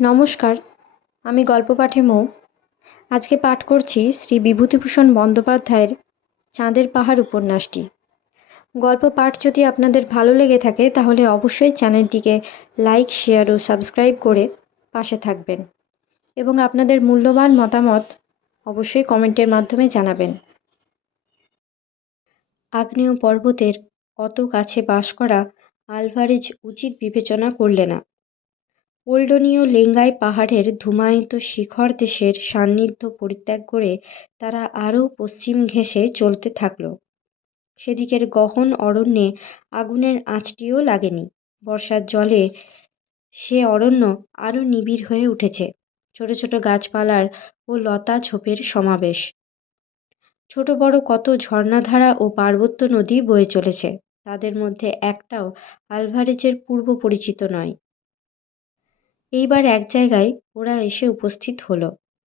নমস্কার, আমি গল্প পাঠে মৌ। আজকে পাঠ করছি শ্রী বিভূতিভূষণ বন্দ্যোপাধ্যায়ের চাঁদের পাহাড় উপন্যাসটি। গল্প পাঠ যদি আপনাদের ভালো লেগে থাকে, তাহলে অবশ্যই চ্যানেলটিকে লাইক, শেয়ার ও সাবস্ক্রাইব করে পাশে থাকবেন। এবং আপনাদের মূল্যবান মতামত অবশ্যই কমেন্টের মাধ্যমে জানাবেন। আগ্নেয় পর্বতের অত কাছে বাস করা আলভারেজ উচিত বিবেচনা করলে না। ওল্ডনীয় লেঙ্গাই পাহাড়ের ধূমায়িত শিখর দেশের সান্নিধ্য পরিত্যাগ করে তারা আরও পশ্চিম ঘেঁষে চলতে থাকল। সেদিকের গহন অরণ্যে আগুনের আঁচটিও লাগেনি। বর্ষার জলে সে অরণ্য আরও নিবিড় হয়ে উঠেছে। ছোট ছোট গাছপালার ও লতা ঝোপের সমাবেশ। ছোট বড় কত ঝর্ণাধারা ও পার্বত্য নদী বয়ে চলেছে। তাদের মধ্যে একটাও আলভারেজের পূর্ব পরিচিত নয়। এইবার এক জায়গায় ওরা এসে উপস্থিত হলো।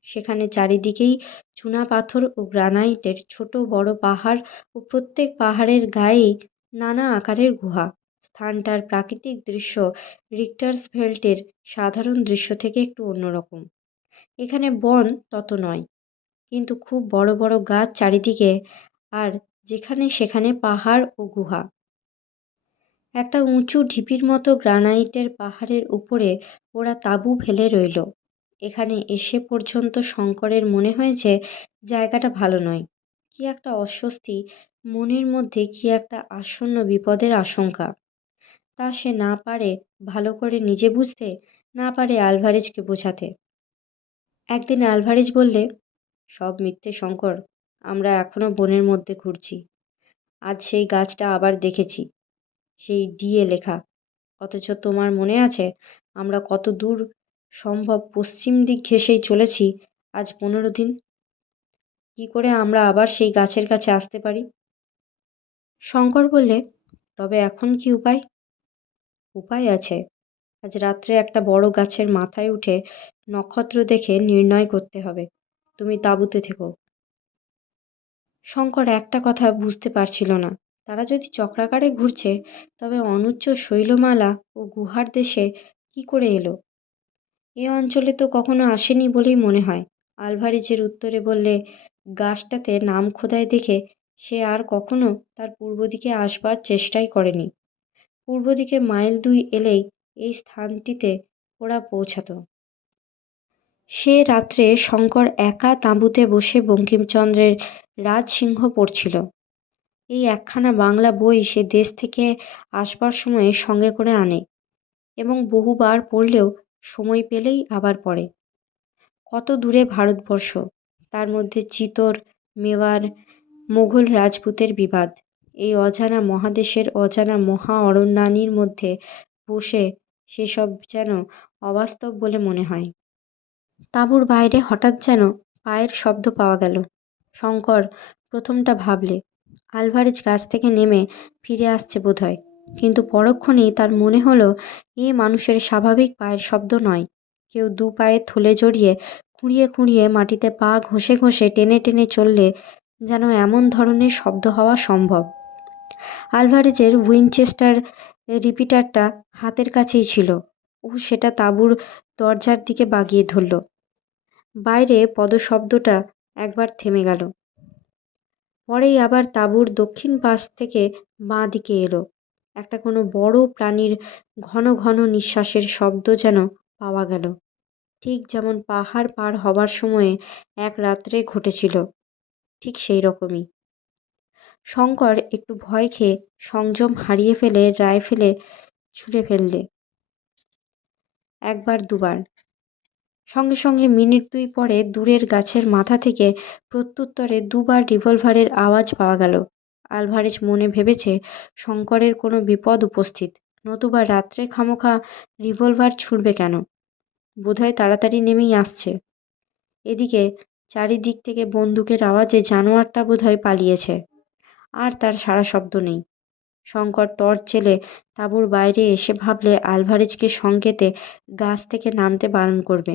সেখানে চারিদিকেই চুনাপাথর ও গ্রানাইটের ছোট বড় পাহাড় ও প্রত্যেক পাহাড়ের গায়েই নানা আকারের গুহা। স্থানটার প্রাকৃতিক দৃশ্য রিক্টার্সভেল্টের সাধারণ দৃশ্য থেকে একটু অন্যরকম। এখানে বন তত নয়, কিন্তু খুব বড় বড় গাছ চারিদিকে আর যেখানে সেখানে পাহাড় ও গুহা। একটা উঁচু ঢিপির মতো গ্রানাইটের পাহাড়ের উপরে ওরা তাঁবু ফেলে রইল। এখানে এসে পর্যন্ত শঙ্করের মনে হয়েছে, জায়গাটা ভালো নয়। কী একটা অস্বস্তি, মনের মধ্যে কী একটা আসন্ন বিপদের আশঙ্কা। তা সে না পারে ভালো করে নিজে বুঝতে, না পারে আলভারেজকে বোঝাতে। একদিন আলভারেজ বললে, সব মিথ্যে, শঙ্কর। আমরা এখনও বনের মধ্যে ঘুরছি। আজ সেই গাছটা আবার দেখেছি। সেই ডিএ লেখা। অথচ তোমার মনে আছে, আমরা কত দূর সম্ভব পশ্চিম দিক ঘেঁষেই চলেছি আজ পনেরো দিন? কী করে আমরা আবার সেই গাছের কাছে আসতে পারি? শঙ্কর বললে, তবে এখন কি উপায়? উপায় আছে। আজ রাত্রে একটা বড় গাছের মাথায় উঠে নক্ষত্র দেখে নির্ণয় করতে হবে। তুমি তাঁবুতে থেকো। শঙ্কর একটা কথা বুঝতে পারছিল না। তারা যদি চক্রাকারে ঘুরছে, তবে অনুচ্চ শৈলমালা ও গুহার দেশে কী করে এলো? এ অঞ্চলে তো কখনো আসেনি বলেই মনে হয়। আলভারেজের উত্তরে বললে, গাছটাতে নাম খোদাই দেখে সে আর কখনো তার পূর্ব দিকে আসবার চেষ্টাই করেনি। পূর্ব দিকে মাইল দুই এলেই এই স্থানটিতে ওরা পৌঁছাতো। সে রাত্রে শঙ্কর একা তাঁবুতে বসে বঙ্কিমচন্দ্রের রাজসিংহ পড়ছিল। এই একখানা বাংলা বই সে দেশ থেকে আসবার সময় সঙ্গে করে আনে এবং বহুবার পড়লেও সময় পেলেই আবার পড়ে। কত দূরে ভারতবর্ষ, তার মধ্যে চিতর, মেওয়ার, মোঘল রাজপুতের বিবাদ, এই অজানা মহাদেশের অজানা মহা অরণ্যানীর মধ্যে বসে সেসব যেন অবাস্তব বলে মনে হয়। তাঁবুর বাইরে হঠাৎ যেন পায়ের শব্দ পাওয়া গেল। শঙ্কর প্রথমটা ভাবলে আলভারেজ গাছ থেকে নেমে ফিরে আসছে বোধহয়। কিন্তু পরক্ষণেই তার মনে হলো, এ মানুষের স্বাভাবিক পায়ের শব্দ নয়। কেউ দু পায়ে থলে জড়িয়ে খুঁড়িয়ে খুঁড়িয়ে মাটিতে পা ঘষে ঘষে টেনে টেনে চললে যেন এমন ধরনের শব্দ হওয়া সম্ভব। আলভারেজের উইনচেস্টার রিপিটারটা হাতের কাছেই ছিল। ও সেটা তাঁবুর দরজার দিকে বাগিয়ে ধরল। বাইরে পদশব্দটা একবার থেমে গেল। পরেই আবার তাঁবুর দক্ষিণ পাশ থেকে বাঁ দিকে এলো। একটা কোনো বড় প্রাণীর ঘন ঘন নিঃশ্বাসের শব্দ যেন পাওয়া গেল। ঠিক যেমন পাহাড় পার হবার সময়ে এক রাত্রে ঘটেছিল, ঠিক সেই রকমই। শঙ্কর একটু ভয় খেয়ে সংযম হারিয়ে ফেলে রাইফেলে ছুঁড়ে ফেললে। একবার দুবার সঙ্গে সঙ্গে মিনিট দুই পরে দূরের গাছের মাথা থেকে প্রত্যুত্তরে দুবার রিভলভারের আওয়াজ পাওয়া গেল। আলভারেজ মনে ভেবেছে, শঙ্করের কোনো বিপদ উপস্থিত, নতুবা রাত্রে খামোখা রিভলভার ছুঁড়বে কেন? বোধহয় তাড়াতাড়ি নেমেই আসছে। এদিকে চারিদিক থেকে বন্দুকের আওয়াজে জানোয়ারটা বোধহয় পালিয়েছে। আর তার সারা শব্দ নেই। শঙ্কর টর্চ জেলে তাঁবুর বাইরে এসে ভাবলে আলভারেজকে সংকেতে গাছ থেকে নামতে বারণ করবে।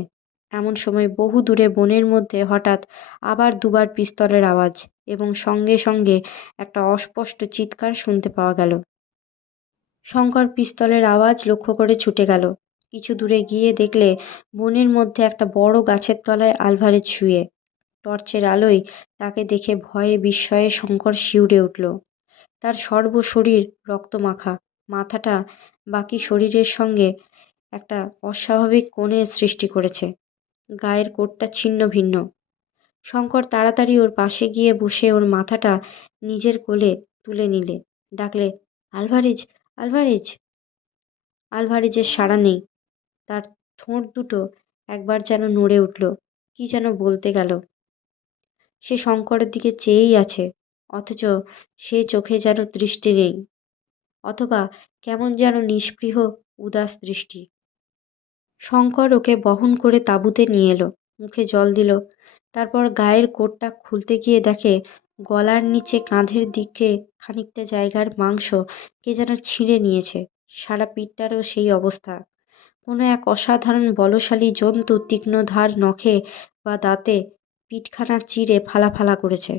এমন সময় বহু দূরে বনের মধ্যে হঠাৎ আবার দুবার পিস্তলের আওয়াজ এবং সঙ্গে সঙ্গে একটা অস্পষ্ট চিৎকার শুনতে পাওয়া গেল। শঙ্কর পিস্তলের আওয়াজ লক্ষ্য করে ছুটে গেল। কিছু দূরে গিয়ে দেখলে বনের মধ্যে একটা বড় গাছের তলায় আলভারেজ শুয়ে, টর্চের আলোয় তাকে দেখে ভয়ে বিস্ময়ে শঙ্কর শিউরে উঠল। তার সর্বশরীর রক্তমাখা, মাথাটা বাকি শরীরের সঙ্গে একটা অস্বাভাবিক কোণের সৃষ্টি করেছে। গায়ের কোটটা ছিন্ন ভিন্ন। শঙ্কর তাড়াতাড়ি ওর পাশে গিয়ে বসে ওর মাথাটা নিজের কোলে তুলে নিলে। ডাকলে, আলভারেজ আলভারেজ। আলভারেজের সাড়া নেই। তার ঠোঁট দুটো একবার যেন নড়ে উঠল। কি যেন বলতে গেল। সে শঙ্করের দিকে চেয়েই আছে, অথচ সে চোখে যেন দৃষ্টি নেই। অথবা কেমন যেন নিষ্পৃহ, উদাস দৃষ্টি। শঙ্কর ওকে বহন করে তাঁবুতে নিয়ে এলো, মুখে জল দিল। তারপর গায়ের কোটটা খুলতে গিয়ে দেখে গলার নিচে কাঁধের দিকে খানিকটা জায়গার মাংস কে যেন ছিঁড়ে নিয়েছে, সারা পিঠটারও সেই অবস্থা। কোনো এক অসাধারণ বলশালী জন্তু তীক্ষ্ণ ধার নখে বা দাঁতে পিঠখানা চিরে ফালা ফালা করেছে।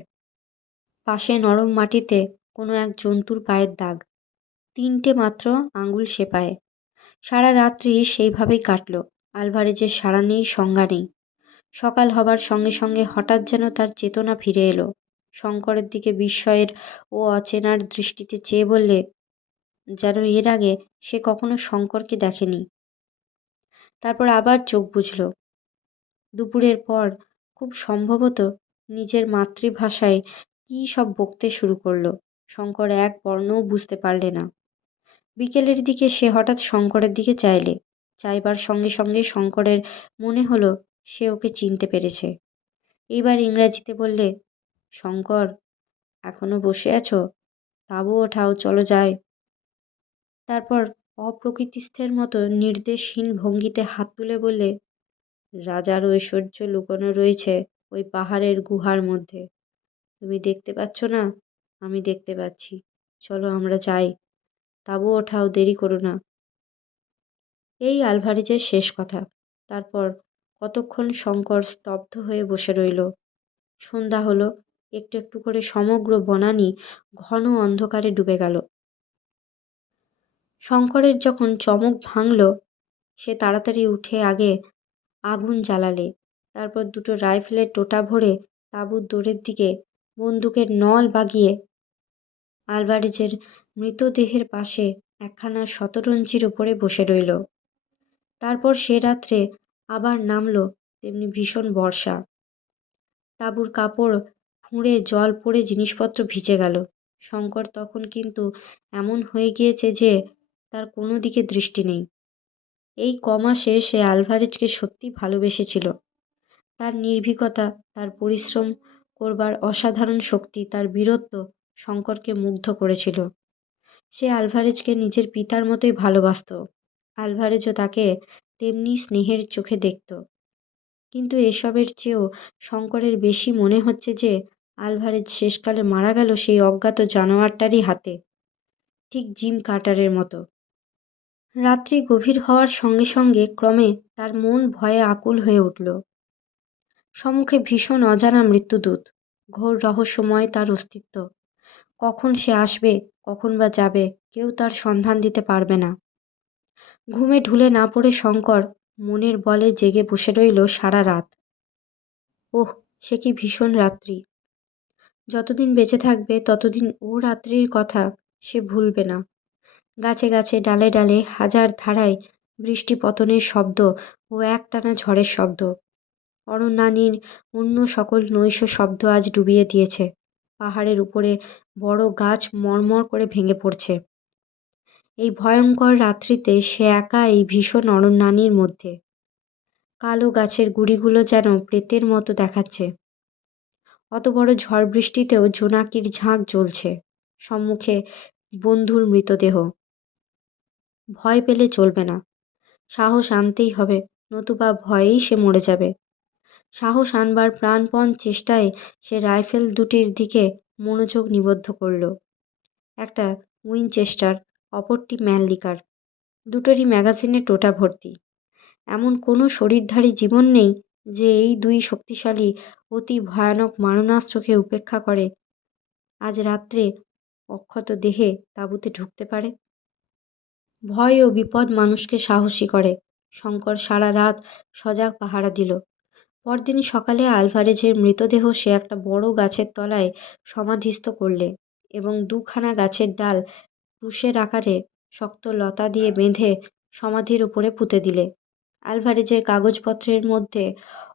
পাশে নরম মাটিতে কোনো এক জন্তুর পায়ের দাগ। তিনটে মাত্র আঙুল সে পায়ে সারা রাত্রি সেইভাবেই কাটল। আলভারেজের সাড়া নেই, সংজ্ঞা নেই। সকাল হবার সঙ্গে সঙ্গে হঠাৎ যেন তার চেতনা ফিরে এলো। শঙ্করের দিকে বিস্ময়ের ও অচেনার দৃষ্টিতে চেয়ে বললে, যেন এর আগে সে কখনো শঙ্করকে দেখেনি। তারপর আবার চোখ বুঝল দুপুরের পর খুব সম্ভবত নিজের মাতৃভাষায় কী সব বকতে শুরু করল, শঙ্কর এক বর্ণও বুঝতে পারলে না। বিকেলের দিকে সে হঠাৎ শঙ্করের দিকে চাইলে। চাইবার সঙ্গে সঙ্গে শঙ্করের মনে হলো, সে ওকে চিনতে পেরেছে। এইবার ইংরাজিতে বললে, শঙ্কর, এখনও বসে আছো? তাবু ওঠাও, চলো যাই। তারপর অপ্রকৃতিস্থের মতো নির্দেশহীন ভঙ্গিতে হাত তুলে বললে রাজার ঐশ্বর্য লুকোনো রয়েছে ওই পাহাড়ের গুহার মধ্যে। তুমি দেখতে পাচ্ছ না? আমি দেখতে পাচ্ছি। চলো আমরা যাই। তাবু ওঠাও, দেরি করো না। এই আলভারেজের শেষ কথা। তারপর কতক্ষণ শঙ্কর স্তব্ধ হয়ে বসে রইল। সন্ধ্যা হলো, একটু একটু করে সমগ্র বনানী ঘন অন্ধকারে ডুবে গেল। শঙ্করের যখন চমক ভাঙল, সে তাড়াতাড়ি উঠে আগে আগুন জ্বালালে, তারপর দুটো রাইফেলের টোটা ভরে তাঁবুর দোরের দিকে বন্দুকের নল বাগিয়ে আলভারেজের মৃতদেহের পাশে একখানা শতরঞ্জির ওপরে বসে রইল। তারপর সে রাত্রে আবার নামল তেমনি ভীষণ বর্ষা। তাঁবুর কাপড় ফুঁড়ে জল পড়ে জিনিসপত্র ভিজে গেল। শঙ্কর তখন কিন্তু এমন হয়ে গিয়েছে যে তার কোনো দিকে দৃষ্টি নেই। এই কমাসে সে আলভারেজকে সত্যি ভালোবেসেছিল। তার নির্ভীকতা, তার পরিশ্রম করবার অসাধারণ শক্তি, তার বীরত্ব শঙ্করকে মুগ্ধ করেছিল। সে আলভারেজকে নিজের পিতার মতোই ভালোবাসত। আলভারেজও তাকে তেমনি স্নেহের চোখে দেখত। কিন্তু এসবের চেয়েও শঙ্করের বেশি মনে হচ্ছে যে, আলভারেজ শেষকালে মারা গেল সেই অজ্ঞাত জানোয়ারটারই হাতে। ঠিক জিম কার্টারের মতো। রাত্রি গভীর হওয়ার সঙ্গে সঙ্গে ক্রমে তার মন ভয়ে আকুল হয়ে উঠল। সম্মুখে ভীষণ অজানা মৃত্যুদূত। ঘোর রহস্যময় তার অস্তিত্ব। কখন সে আসবে কখন বা যাবে, কেউ তার সন্ধান দিতে পারবে না। ঘুমে ঢুলে না পড়ে শঙ্কর মনের বলে জেগে বসে রইল সারা রাত। ওহ, সে কি ভীষণ রাত্রি। যতদিন বেঁচে থাকবে, ততদিন ও রাত্রির কথা সে ভুলবে না। গাছে গাছে, ডালে ডালে, হাজার ধারায় বৃষ্টি পতনের শব্দ ও একটানা ঝড়ের শব্দ। অরণ্যানীর অন্য সকল নৈশ শব্দ আজ ডুবিয়ে দিয়েছে। পাহাড়ের উপরে বড় গাছ মরমর করে ভেঙে পড়ছে। এই ভয়ঙ্কর রাত্রিতে সে একা এই ভীষণ অরণ্যানীর মধ্যে। কালো গাছের গুড়িগুলো যেন প্রেতের মতো দেখাচ্ছে। অত বড় ঝড় বৃষ্টিতেও জোনাকির ঝাঁক জ্বলছে। সম্মুখে বন্ধুর মৃতদেহ। ভয় পেলে চলবে না। সাহস আনতেই হবে, নতুবা ভয়েই সে মরে যাবে। সাহস আনবার প্রাণপণ চেষ্টায় সে রাইফেল দুটির দিকে মনোযোগ নিবদ্ধ করল। একটা উইনচেস্টার, অপরটি ম্যানলিকার। দুটোরই ম্যাগাজিনে টোটা ভর্তি। এমন কোনো শরীরধারী জীবন নেই যে এই দুই শক্তিশালী, অতি ভয়ানক মারণাস্ত্রকে উপেক্ষা করে। আজ রাত্রে অক্ষত দেহে তাঁবুতে ঢুকতে পারে। ভয় ও বিপদ মানুষকে সাহসী করে। শঙ্কর সারা রাত সজাগ পাহারা দিল। পরদিন সকালে আলভারেজের মৃতদেহ সে একটা বড় গাছের তলায় সমাধিস্থ করলে এবং দুখানা গাছের ডাল ক্রুশের আকারে শক্ত লতা দিয়ে বেঁধে সমাধির উপরে পুঁতে দিলে। আলভারেজের কাগজপত্রের মধ্যে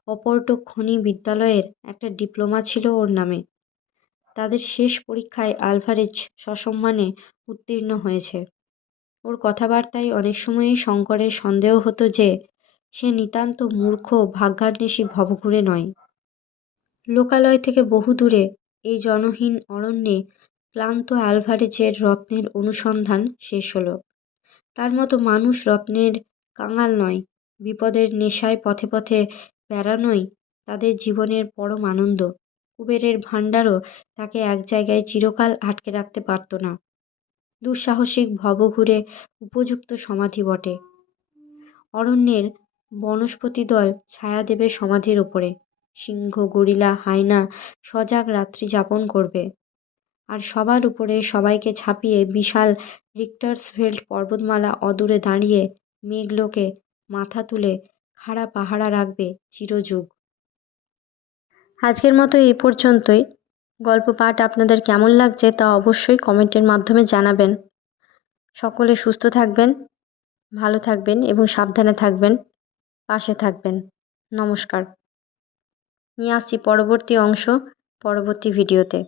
অপর্টো খনি বিদ্যালয়ের একটা ডিপ্লোমা ছিল ওর নামে। তাদের শেষ পরীক্ষায় আলভারেজ সসম্মানে উত্তীর্ণ হয়েছে। ওর কথাবার্তায় অনেক সময়ই শঙ্করের সন্দেহ হতো যে সে নিতান্ত মূর্খ, ভাগ্যান্বেষী ভবঘুরে নয়। লোকালয় থেকে বহু দূরে এই জনহীন অরণ্যে ক্লান্ত আলভারেজের রত্নের অনুসন্ধান শেষ হলো। তার মতো মানুষ রত্নের কাঙাল নয়, বিপদের নেশায় পথে পথে বেড়ানোই তাদের জীবনের পরম আনন্দ। কুবেরের ভাণ্ডারও তাকে এক জায়গায় চিরকাল আটকে রাখতে পারত না। দুঃসাহসিক ভবঘুরে উপযুক্ত সমাধি বটে। অরণ্যের বনস্পতি দল ছায়া দেবে সমাধির ওপরে সিংহ, গরিলা, হায়না সজাগ রাত্রি যাপন করবে। আর সবার উপরে সবাইকে ছাপিয়ে বিশাল রিক্টার্সভেল্ড পর্বতমালা অদূরে দাঁড়িয়ে মেঘলোকে মাথা তুলে খাড়া পাহারা রাখবে চিরযুগ। আজকের মতো এই পর্যন্তই। গল্প পাঠ আপনাদের কেমন লাগছে তা অবশ্যই কমেন্টের মাধ্যমে জানাবেন। সকলে সুস্থ থাকবেন, ভালো থাকবেন এবং সাবধানে থাকবেন। পাশে থাকবেন। নমস্কার। নিয়ে আসছি পরবর্তী অংশ পরবর্তী ভিডিওতে।